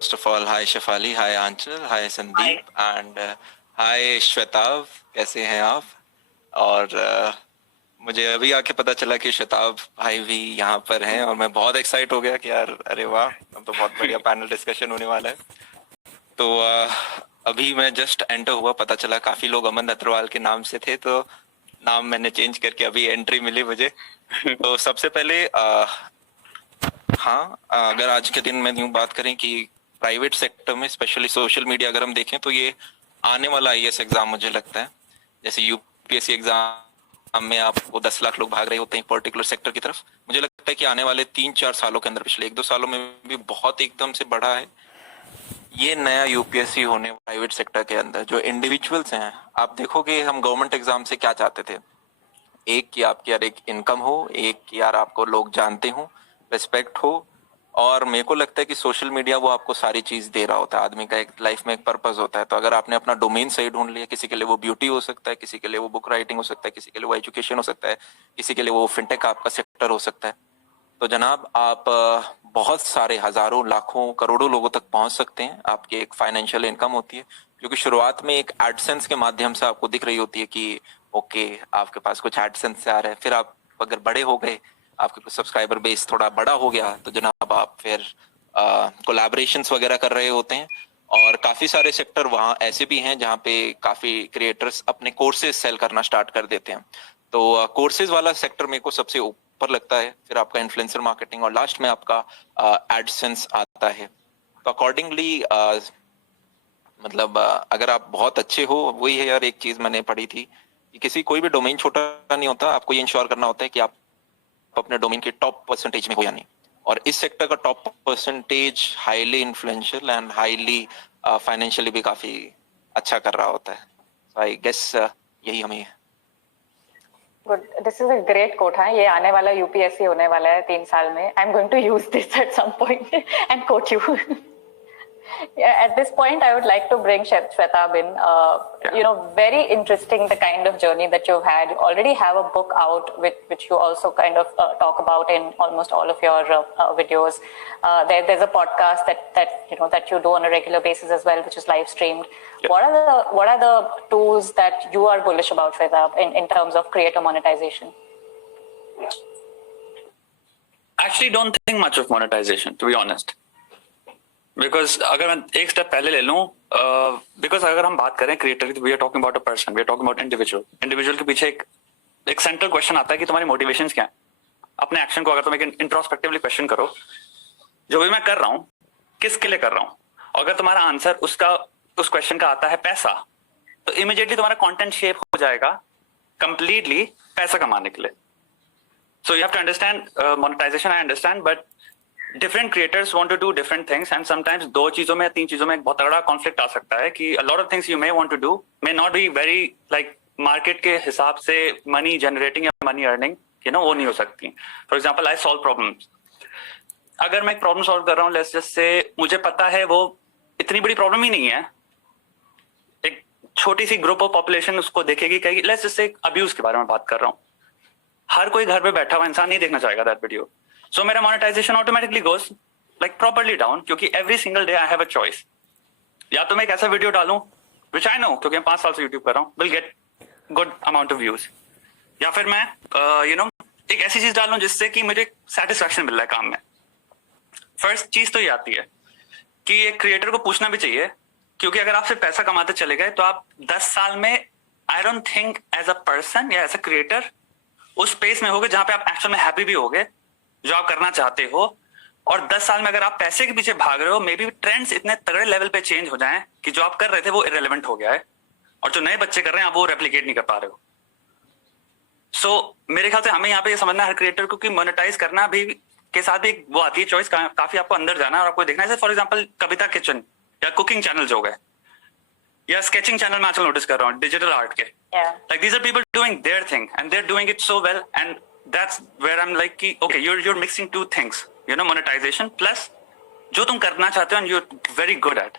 First of all, hi Shafali, hi Anchal, hi Sandeep and hi श्वेताव, कैसे हैं आप? और मुझे अभी आके पता चला कि श्वेताव भाई भी यहाँ पर हैं और मैं बहुत एक्साइट हो गया कि यार अरे वाह, अब तो बहुत बढ़िया पैनल डिस्कशन होने वाला है। तो अभी मैं जस्ट एंटर हुआ, पता चला काफी लोग अमन अग्रवाल के नाम से थे, तो नाम मैंने चेंज करके अभी एंट्री मिली मुझे। तो सबसे पहले हाँ, अगर आज के दिन में यूं बात करें कि प्राइवेट सेक्टर में स्पेशली सोशल मीडिया अगर हम देखें तो ये आने वाला आईएएस एग्जाम मुझे लगता है। जैसे यूपीएससी एग्जाम में आपको 10 लाख लोग भाग रहे होते हैं पर्टिकुलर सेक्टर की तरफ, मुझे लगता है कि आने वाले 3-4 सालों के अंदर, पिछले 1-2 सालों में भी बहुत एकदम से बढ़ा है ये नया यूपीएससी होने प्राइवेट सेक्टर के अंदर। जो इंडिविजुअल्स हैं, आप देखोगे हम गवर्नमेंट एग्जाम से क्या चाहते थे, एक कि आपकी यार एक इनकम हो, एक कि यार आपको लोग जानते हो, रिस्पेक्ट हो, और मेरे को लगता है कि सोशल मीडिया वो आपको सारी चीज दे रहा होता है। आदमी का एक लाइफ में एक पर्पस होता है, तो अगर आपने अपना डोमेन सही ढूंढ लिया, किसी के लिए वो ब्यूटी हो सकता है, किसी के लिए वो बुक राइटिंग हो सकता है, किसी के लिए वो एजुकेशन हो सकता है, किसी के लिए वो फिनटेक आपका सेक्टर हो सकता है, तो जनाब आप बहुत सारे हजारों लाखों करोड़ों लोगों तक पहुंच सकते हैं। आपकी एक फाइनेंशियल इनकम होती है, क्योंकि शुरुआत में एक एडसेंस के माध्यम से आपको दिख रही होती है कि ओके आपके पास कुछ एडसेंस से आ रहा है। फिर आप अगर बड़े हो गए, आपके कुछ सब्सक्राइबर बेस थोड़ा बड़ा हो गया, तो जनाब आप फिर कोलैबोरेशंस वगैरह कर रहे होते हैं। और काफी सारे सेक्टर वहाँ ऐसे भी हैं जहाँ पे काफी क्रिएटर्स अपने कोर्सेज सेल करना स्टार्ट कर देते हैं। तो कोर्सेज वाला सेक्टर मेरे को सबसे ऊपर लगता है, फिर आपका इन्फ्लुएंसर मार्केटिंग और लास्ट में आपका एडसेंस आता है। तो अकॉर्डिंगली मतलब अगर आप बहुत अच्छे हो, वही है यार, एक चीज मैंने पढ़ी थी कि किसी कोई भी डोमेन छोटा नहीं होता, आपको ये इंश्योर करना होता है कि आप अपने डोमेन के टॉप परसेंटेज में हो या नहीं। और इस सेक्टर का top percentage highly influential and highly financially भी काफी अच्छा कर रहा होता है। सो आई गेस यही हमें Good. This is a great quote. हाँ, ये आने वाला यूपीएससी होने वाला है 3 साल में. I'm going to use this at some point and quote you. Yeah, at this point, I would like to bring Shwetab in. You know, very interesting the kind of journey that you've had. You already have a book out, which you also kind of talk about in almost all of your videos. There's a podcast that you do on a regular basis as well, which is live streamed. Yep. What are the tools that you are bullish about, Shwetab, in terms of creator monetization? I actually don't think much of monetization, to be honest. Because अगर मैं एक step पहले ले लूं, because अगर हम बात करें क्रिएटर की, we are talking about a person, we are talking about individual के पीछे एक सेंट्रल क्वेश्चन आता है कि तुम्हारी मोटिवेशंस क्या है। अपने एक्शन को अगर तुम एक इंट्रोस्पेक्टिवली क्वेश्चन करो, जो भी मैं कर रहा हूं किसके लिए कर रहा हूं, अगर तुम्हारा आंसर उस क्वेश्चन का आता है पैसा, तो इमीडिएटली तुम्हारा कॉन्टेंट शेप हो जाएगा कंप्लीटली पैसा कमाने के लिए। So you have to understand monetisation, I understand, but different creators want to do different things and sometimes 2 चीजों में 3 चीजों में एक बहुत तगड़ा कॉन्फ्लिक्ट आ सकता है कि a lot of things you may want to do may not be very like market के हिसाब से मनी जनरेटिंग या मनी अर्निंग, यू नो, वो नहीं हो सकती। For example I solve problems. अगर मैं एक प्रॉब्लम सॉल्व कर रहा हूँ, लेट्स जस्ट से मुझे पता है वो इतनी बड़ी प्रॉब्लम ही नहीं है, एक छोटी सी ग्रुप ऑफ पॉपुलेशन उसको देखेगी, कहेगी। लेट्स जस्ट से अब्यूज के बारे में बात कर रहा हूँ, हर कोई घर पे बैठा हुआ इंसान नहीं देखना चाहेगा दैट वीडियो, सो मेरा monetisation automatically goes like properly down, क्योंकि every single day I have a choice. या तो मैं एक ऐसा वीडियो डालूं विच आई नो, क्योंकि मैं 5 साल से यूट्यूब कर रहा हूं, will get good amount of views, या फिर मैं यू नो एक ऐसी चीज डालूं जिससे कि मुझे सेटिस्फैक्शन मिल रहा है काम में। फर्स्ट चीज तो ये आती है कि एक क्रिएटर को पूछना भी चाहिए, क्योंकि अगर आप सिर्फ पैसा कमाते चले गए तो आप 10 साल में I don't think as a person या एज अ क्रिएटर उस स्पेस में होगे जहां पे आप एक्चुअल में हैप्पी भी होगे जो आप करना चाहते हो। और 10 साल में अगर आप पैसे के पीछे भाग रहे हो, मे बी ट्रेंड्स इतने तगड़े लेवल पे चेंज हो जाएं कि जो आप कर रहे थे वो इरेलेवेंट हो गया है, और जो नए बच्चे कर रहे हैं आप वो रेप्लिकेट नहीं कर पा रहे हो। सो मेरे ख्याल से हमें यहाँ पे ये समझना है हर क्रिएटर को कि मोनेटाइज करना भी के साथ भी वो आती है चॉइस, काफी आपको अंदर जाना है और आपको देखना है। फॉर एग्जाम्पल कविता किचन या कुकिंग चैनल हो गए, या स्केचिंग चैनल में आजकल नोटिस कर रहा हूँ डिजिटल आर्ट के, like these are people doing their thing and they are doing it so well, and that's where I am like कि okay you're mixing 2 things, you know, monetisation plus जो तुम करना चाहते हो and you are very good at.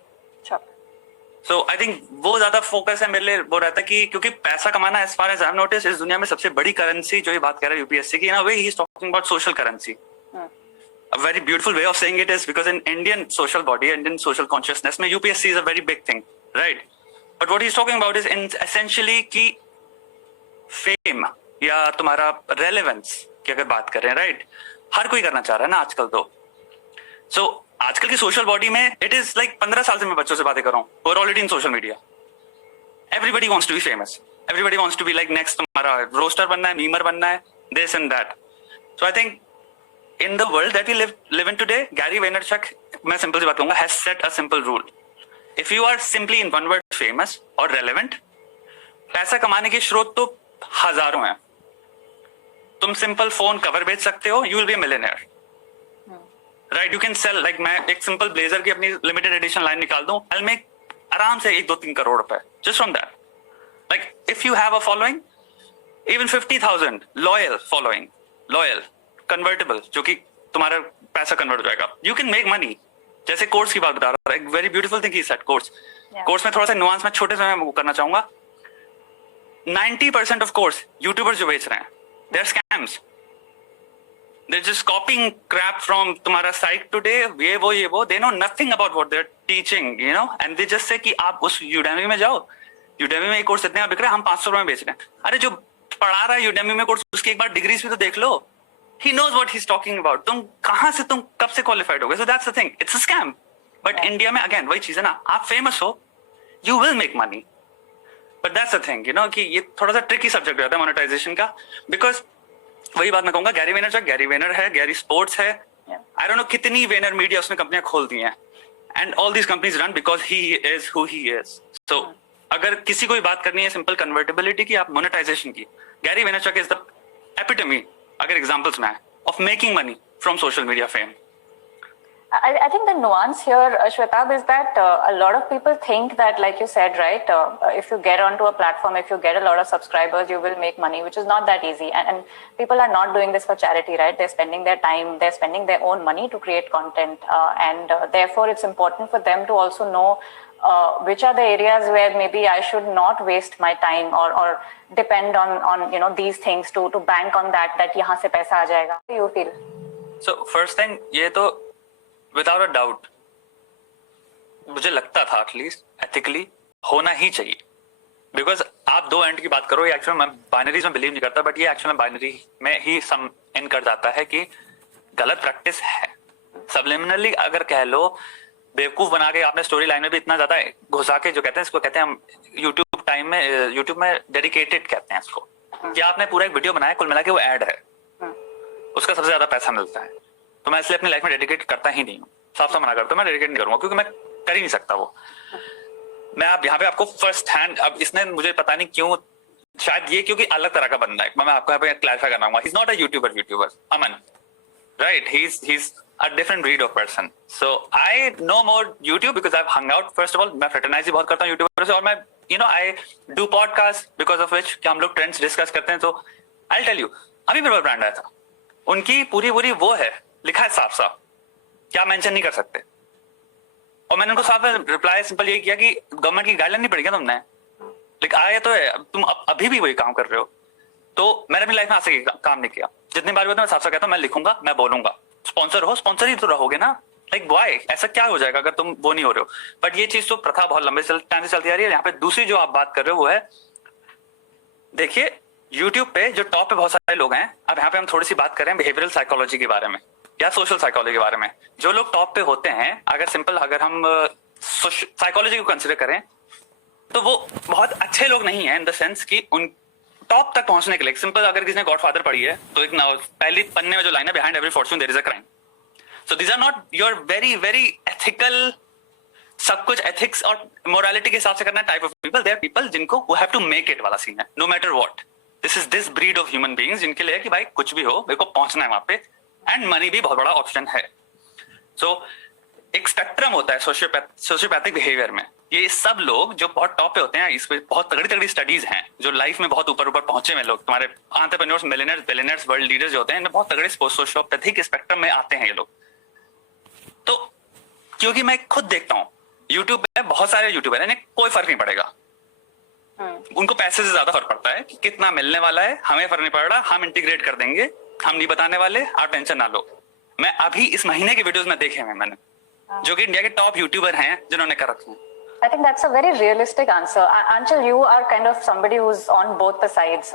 So I think वो ज्यादा focus है मेरे लिए, वो रहता है कि क्योंकि पैसा कमाना as far as I have notice इस दुनिया में सबसे बड़ी करेंसी, जो ये बात कर रहा है यूपीएससी की, ना वे he is talking about social currency. a very beautiful way of saying it is because in Indian social body, Indian social consciousness, mein UPSC is a very big thing, right? But what he's talking about is in essentially कि fame या तुम्हारा relevance की अगर बात करें, right? हर कोई करना चाह रहा है ना आजकल तो. So आजकल की social body में it is like 15 साल से मैं बच्चों से बातें कर रहा हूँ. We're already in social media. Everybody wants to be famous. Everybody wants to be like next तुम्हारा roaster बनना है, memer बनना है, this and that. So I think in the world that we live in today, Gary Vaynerchuk, मैं simple सी बात कहूँगा, has set a simple rule. If you are simply in one word famous or relevant, पैसा कमाने के स्रोत तो हजारों हैं. तुम simple phone cover बेच सकते हो, you will be a millionaire. Right? You can sell like मैं एक simple blazer की अपनी limited edition line निकाल दूँ, I'll make आराम से 1-2-3 करोड़ रुपए just from that. Like if you have a following, even 50,000 loyal following, loyal, convertible, जो कि तुम्हारा पैसा कन्वर्ट हो जाएगा. You can make money. जैसे कोर्स की बात बता रहा था, एक very beautiful thing he said course. Course में थोड़ा सा नुआंस में छोटे से मैं वो करना चाहूंगा. 90% ऑफ कोर्स यूट्यूबर्स जो बेच रहे हैं, they are scams. They're just copying crap from तुम्हारा site today. ये वो they know nothing about what they're teaching, you know, and they just say कि आप उस Udemy में जाओ. Udemy में एक कोर्स इतने बिक रहा है, हम 500 रुपए में बेच रहे हैं. अरे जो पढ़ा रहा है Udemy में कोर्स, उसकी एक बार डिग्रीज भी तो देख लो. He knows what he's talking about. तुम कहाँ से तुम कब से qualified हो गए? So that's the thing. It's a scam. But India में again वही चीज है ना, आप famous हो, you will make money. But that's the thing, you know, कि ये थोड़ा सा tricky subject रहता है monetization का, because वही बात मैं कहूँगा, Gary Vaynerchuk, Gary Vayner है, Gary Sports है, I don't know कितनी Vayner Media उसने कंपनियां खोल दी हैं, and all these companies run because he is who he is. So अगर किसी को भी बात करनी है simple convertibility की, आप monetization की, Gary Vaynerchuk is the epitome, अगर examples में है, of making money from social media fame. I think the nuance here, Shwetab, is that a lot of people think that, like you said, right, if you get onto a platform, if you get a lot of subscribers, you will make money, which is not that easy. And people are not doing this for charity, right? They're spending their time, they're spending their own money to create content. And therefore, it's important for them to also know which are the areas where maybe I should not waste my time or depend on you know, these things to bank on that यहाँ से पैसा आ जाएगा. How do you feel? So first thing, ये तो without a doubt मुझे लगता था at least ethically होना ही चाहिए, बिकॉज आप दो एंड की बात करो, ये एक्चुअली मैं बाइनरीज में बिलीव नहीं करता, बट ये एक्चुअली बाइनरी में ही सम इन कर जाता है कि गलत प्रैक्टिस है. सबलिमिनली अगर कह लो, बेवकूफ बना के आपने स्टोरी लाइन में भी इतना ज्यादा घुसा के, जो कहते हैं इसको कहते हैं हम यूट्यूब टाइम में, यूट्यूब में डेडिकेटेड कहते हैं इसको, कि आपने पूरा एक वीडियो बनाया, कुल मिला के वो एड है, उसका सबसे ज्यादा पैसा मिलता है. तो मैं इसलिए अपनी लाइफ में डेडिकेट करता ही नहीं हूँ, साफ साफ मना करता हूँ, मैं डेडिकेट नहीं करूंगा क्योंकि मैं कर ही नहीं सकता वो. मैं अब यहाँ पे आपको फर्स्ट हैंड, अब इसने मुझे पता नहीं क्यों, शायद ये क्योंकि अलग तरह का बंदा है, मैं आपको यहाँ पे क्लैरिफाई करना चाहूंगा. He is not a YouTuber Aman, right? He is a different breed of person. So I know more YouTube because I've hung out. First of all, मैं fraternize ही बहुत करता हूँ YouTuber से, और मैं you know I do podcast because of which कि हम लोग trends discuss करते हैं. तो I'll tell you, अभी मेरे पास ब्रांड आया था, उनकी पूरी वो है, लिखा है साफ साफ, क्या मेंशन नहीं कर सकते. और मैंने उनको साफ रिप्लाई सिंपल यही किया कि गवर्नमेंट की गाइडलाइन नहीं पड़ी क्या तुमने, लेकिन आया तो है, तुम अभी भी वही काम कर रहे हो. तो मैंने अपनी लाइफ में आज से काम नहीं किया. जितनी बार मैं साफ साफ कहता हूँ, मैं लिखूंगा, मैं बोलूंगा. स्पॉन्सर हो, स्पॉन्सर ही तो रहोगे ना, लाइक व्हाई, ऐसा क्या हो जाएगा अगर तुम वो नहीं हो रहे हो. बट ये चीज तो प्रथा बहुत लंबे टाइम से चलती आ रही है. यहाँ पे दूसरी जो आप बात कर रहे हो वो है, देखिए यूट्यूब पे जो टॉप पे बहुत सारे लोग हैं, अब यहाँ पे हम थोड़ी सी बात करें बिहेवियरल साइकोलॉजी के बारे में या सोशल साइकोलॉजी के बारे में. जो लोग टॉप पे होते हैं, अगर हम साइकोलॉजी को कंसिडर करें, तो वो बहुत अच्छे लोग नहीं है, इन द सेंस कि उन टॉप तक पहुंचने के लिए सिंपल, अगर किसी ने गॉडफादर पढ़ी है तो एक पहली पन्ने में जो लाइन है, behind every fortune there is a crime. So these are not your very very ethical, सब कुछ एथिक्स और मोरालिटी के हिसाब से करना type of people. They are people जिनको वो हैव टू मेक इट वाला सीन है, no matter what. This is this breed of human beings जिनके लिए कि भाई कुछ भी हो, मेरे को पहुंचना है वहां पे, एंड मनी भी बहुत बड़ा ऑप्शन है. सो एक स्पेक्ट्रम होता है सोशियोपैथिक बिहेवियर में. ये सब लोग जो बहुत टॉप पे होते हैं, इस पे बहुत तगड़ी स्टडीज हैं, जो लाइफ में बहुत ऊपर पहुंचे हुए लोग, तुम्हारे entrepreneurs, millionaires, billionaires, world leaders जो होते हैं, इनमें बहुत तगड़े सोशियोपैथिक स्पेक्ट्रम में आते हैं ये लोग. तो क्योंकि मैं खुद देखता हूँ यूट्यूब पे बहुत सारे यूट्यूबर हैं, कोई फर्क नहीं पड़ेगा, उनको पैसे से ज्यादा फर्क पड़ता है कि कितना मिलने वाला है. हमें फर्क नहीं पड़ रहा, हम इंटीग्रेट कर देंगे, हम नहीं बताने वाले, आप टेंशन ना लो. मैं अभी इस महीने के वीडियोस में देखे हैं मैंने, जो कि इंडिया के टॉप यूट्यूबर हैं जिन्होंने कर रखे हैं। I think that's a very realistic answer. Anchal, you are kind of somebody who's on both the sides.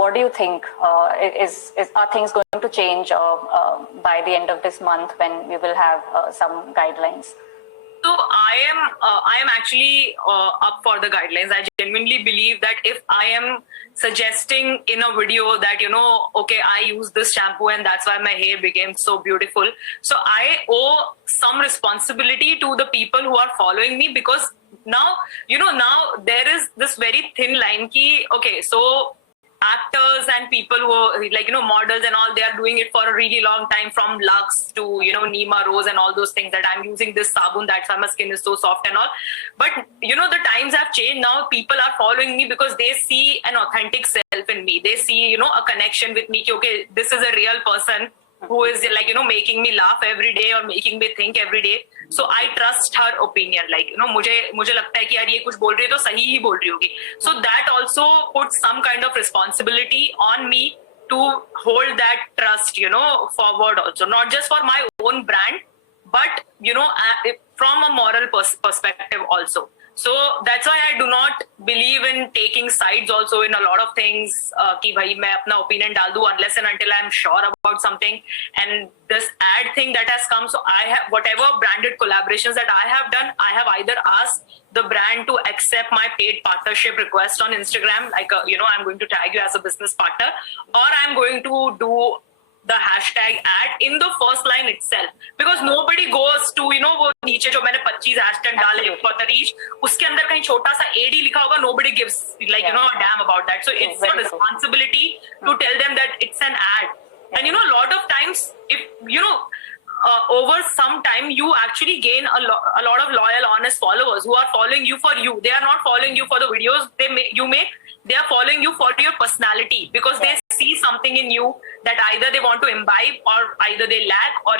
What do you think? Are things going to change by the end of this month when we will have some guidelines? So I am actually up for the guidelines. I genuinely believe that if I am suggesting in a video that, okay, I use this shampoo and that's why my hair became so beautiful. So I owe some responsibility to the people who are following me, because now, now there is this very thin line ki, okay, so actors and people who are like, models and all, they are doing it for a really long time, from Lux to, Nima Rose and all those things, that I'm using this sabun, that's why my skin is so soft and all. But, the times have changed now. People are following me because they see an authentic self in me. They see, a connection with me. Okay, this is a real person who is like, making me laugh every day or making me think every day. So I trust her opinion. Like, मुझे लगता है कि यार ये कुछ बोल रही है तो सही ही बोल रही होगी. So that also puts some kind of responsibility on me to hold that trust, forward also. Not just for my own brand, but, from a moral perspective also. So that's why I do not believe in taking sides also in a lot of things. कि भाई मैं अपना opinion डाल दूं unless and until I'm sure about something. And this ad thing that has come, so I have whatever branded collaborations that I have done, I have either asked the brand to accept my paid partnership request on Instagram, like I'm going to tag you as a business partner, or I'm going to do the hashtag ad in the first line itself, because nobody goes to वो नीचे जो मैंने 25 hashtag डाले for the reach, उसके अंदर कहीं छोटा सा AD लिखा होगा, nobody gives like a damn about that. So it's your responsibility to tell them that it's an ad. And a lot of times, if over some time, you actually gain a lot of loyal, honest followers who are following you for you. They are not following you for the videos you make. They are following you for your personality, because they see something in you that either they want to imbibe, or either they lack, or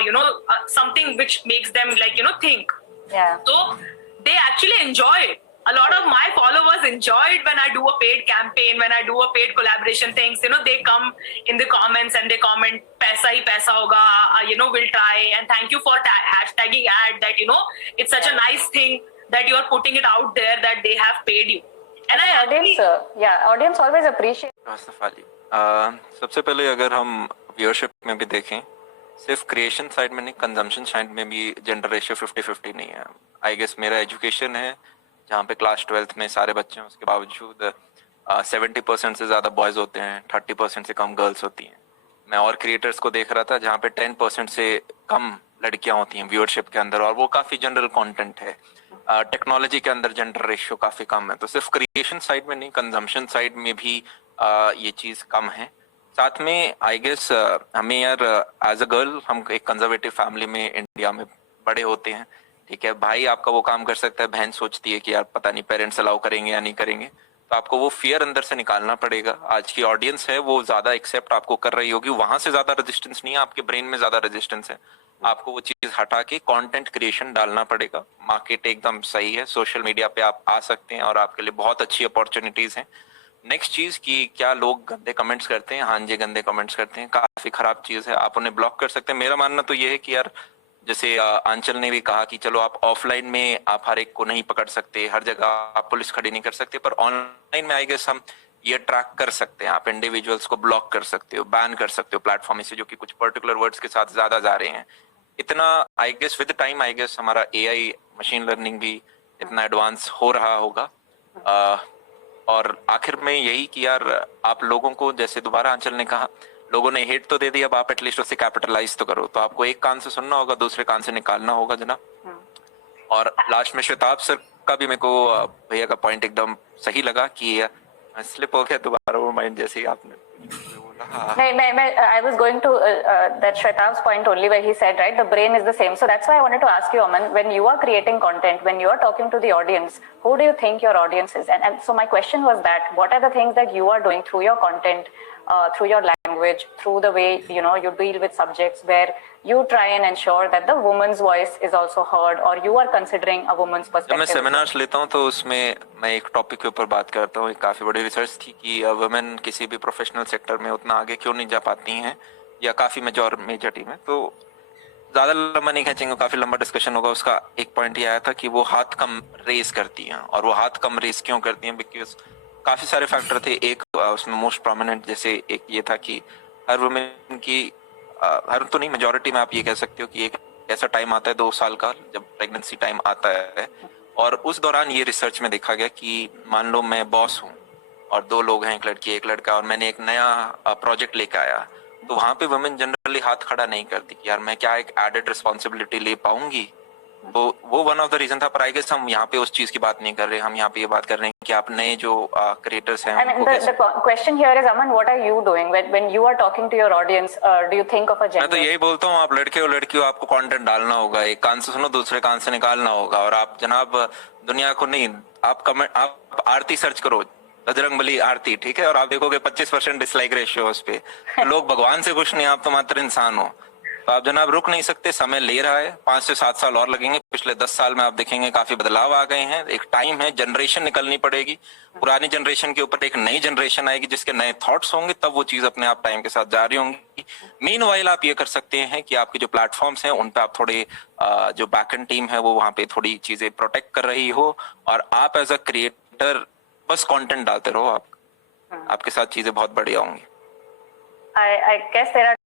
something which makes them like think. Yeah. So they actually enjoy it. A lot of my followers enjoy it when I do a paid campaign, when I do a paid collaboration things. They come in the comments and they comment, "Paisa hi paisa hoga," we'll try, and thank you for hashtagging ad, that it's such a nice thing that you are putting it out there that they have paid you. And audience always appreciate. रास्तफाली सबसे पहले अगर हम viewership में भी देखें, सिर्फ creation side में नहीं, कंजम्पशन साइड में भी जेंडर रेशियो 50-50 नहीं है. आई गेस मेरा एजुकेशन है जहाँ पे क्लास 12th में सारे बच्चे हैं, उसके बावजूद 70% से ज़्यादा बॉयज़ होते हैं, 30% से कम गर्ल्स होती हैं. मैं और क्रिएटर्स को देख रहा था जहाँ पे 10% से कम लड़कियाँ होती हैं व्यूअरशिप के अंदर, और वो काफ़ी जनरल कंटेंट है. टेक्नोलॉजी के अंदर जेंडर रेशियो काफ़ी कम है. तो सिर्फ क्रिएशन साइड में नहीं, कंजम्पशन साइड में भी ये चीज़ कम है. साथ में आई गेस हमें यार एज अ गर्ल, हम एक कंजर्वेटिव फैमिली में इंडिया में बड़े होते हैं, ठीक है. भाई आपका वो काम कर सकता है, बहन सोचती है कि यार पता नहीं पेरेंट्स अलाउ करेंगे या नहीं करेंगे, तो आपको वो फियर अंदर से निकालना पड़ेगा. आज की ऑडियंस है वो ज्यादा एक्सेप्ट आपको कर रही होगी, वहां से ज्यादा रेजिस्टेंस नहीं है, आपके ब्रेन में ज्यादा रेजिस्टेंस है. आपको वो चीज हटा के कंटेंट क्रिएशन डालना पड़ेगा. मार्केट एकदम सही है, सोशल मीडिया पे आप आ सकते हैं और आपके लिए बहुत अच्छी अपॉर्चुनिटीज हैं. नेक्स्ट चीज कि क्या लोग गंदे कमेंट्स करते हैं. हाँ जी, गंदे कमेंट्स करते हैं, काफी खराब चीज है, आप उन्हें ब्लॉक कर सकते हैं. मेरा मानना तो ये है कि यार, जैसे आंचल ने भी कहा कि चलो आप ऑफलाइन में आप हर एक को नहीं पकड़ सकते, हर जगह आप पुलिस खड़ी नहीं कर सकते, पर ऑनलाइन में आई गेस हम ये ट्रैक कर सकते हैं. आप इंडिविजुअल्स को ब्लॉक कर सकते हो, बैन कर सकते हो प्लेटफॉर्म से, जो कि कुछ पर्टिकुलर वर्ड्स के साथ ज्यादा जा रहे हैं. इतना I guess with time I guess हमारा एआई मशीन लर्निंग भी इतना एडवांस हो रहा होगा. और आखिर में यही कि यार आप लोगों को, जैसे दोबारा आंचल ने कहा, लोगों ने हेट तो दे दिया, अब आप एटलीस्ट उससे कैपिटलाइज तो करो. तो आपको एक कान से सुनना होगा, दूसरे कान से निकालना होगा जनाब. और लास्ट में श्वेताब सर का भी मेरे को भैया का पॉइंट एकदम सही लगा कि स्लिप हो गया दोबारा वो माइंड, जैसे ही आपने बोला. I was going to that Shwetab's point only, where he said, right, the brain is the same. So that's why I wanted to ask you, Aman, when you are creating content, when you are talking to the audience, who do you think your audience is? And so my question was that, what are the things that you are doing through your content, through your language, through the way, you deal with subjects, where you try and ensure that the woman's voice is also heard, or you are considering a woman's perspective? जब मैं seminars लेता हूँ तो उसमें मैं एक topic के ऊपर बात करता हूँ. एक काफी बड़ी रिसर्च थी कि वुमेन किसी भी प्रोफेशनल सेक्टर में उतना आगे क्यों नहीं जा पाती हैं, या काफी मेजॉरिटी में. तो ज्यादा लंबा नहीं खींचेंगे, काफी लंबा डिस्कशन होगा। उसका एक पॉइंट ये आया था कि वो हाथ कम रेस करती हैं, और वो हाथ कम रेस क्यों करती हैं, बिकॉज काफी सारे फैक्टर थे। एक उसमें मोस्ट प्रोमिनेंट जैसे एक ये था कि हर वुमेन की हर तो नहीं, मेजोरिटी में आप ये कह सकते हो कि एक ऐसा टाइम आता है 2 साल का जब प्रेगनेंसी टाइम आता है, और उस दौरान ये रिसर्च में देखा गया कि मान लो मैं बॉस हूँ और 2 लोग हैं, एक लड़की एक लड़का, और मैंने एक नया प्रोजेक्ट लेके आया, तो वहां पे वुमेन जनरली हाथ खड़ा नहीं करती कि यार मैं क्या एक एडेड रिस्पॉन्सिबिलिटी ले पाऊंगी। तो वो वन ऑफ द रीजन था। पर आई गेस हम यहाँ पे उस चीज की बात नहीं कर रहे, हम यहाँ पे ये बात कर रहे हैं कि आप नए जो क्रिएटर्स हैं I mean, उनको the question here is, Aman, what are you doing when you are talking to your audience? Do you think of a मैं तो gender? यही बोलता हूँ, आप लड़के हो लड़की हो, आपको कंटेंट डालना होगा, एक कान से सुनो दूसरे कान से निकालना होगा। और आप जनाब दुनिया को नहीं, आप कमेंट, आप आरती सर्च करो, बजरंगबली आरती, ठीक है, और आप देखोगे 25% डिसलाइक रेशियो उस पे। तो लोग भगवान से कुछ नहीं, आप तो मात्र इंसान हो। तो आप जनाब रुक नहीं सकते, समय ले रहा है, 5 से 7 साल और लगेंगे। पिछले 10 साल में आप देखेंगे काफी बदलाव आ गए हैं। एक टाइम है, जनरेशन निकलनी पड़ेगी, पुरानी जनरेशन के ऊपर एक नई जनरेशन आएगी जिसके नए थॉट्स होंगे, तब वो चीज अपने आप टाइम के साथ जारी होंगी। मीनवाइल आप ये कर सकते हैं कि आपके जो प्लेटफॉर्म्स हैं उन पे आप थोड़े जो बैकएंड टीम है वो वहां पे थोड़ी चीजें प्रोटेक्ट कर रही हो, और आप एज अ क्रिएटर बस कंटेंट डालते रहो, आपके साथ चीजें बहुत बढ़िया होंगी। I guess there are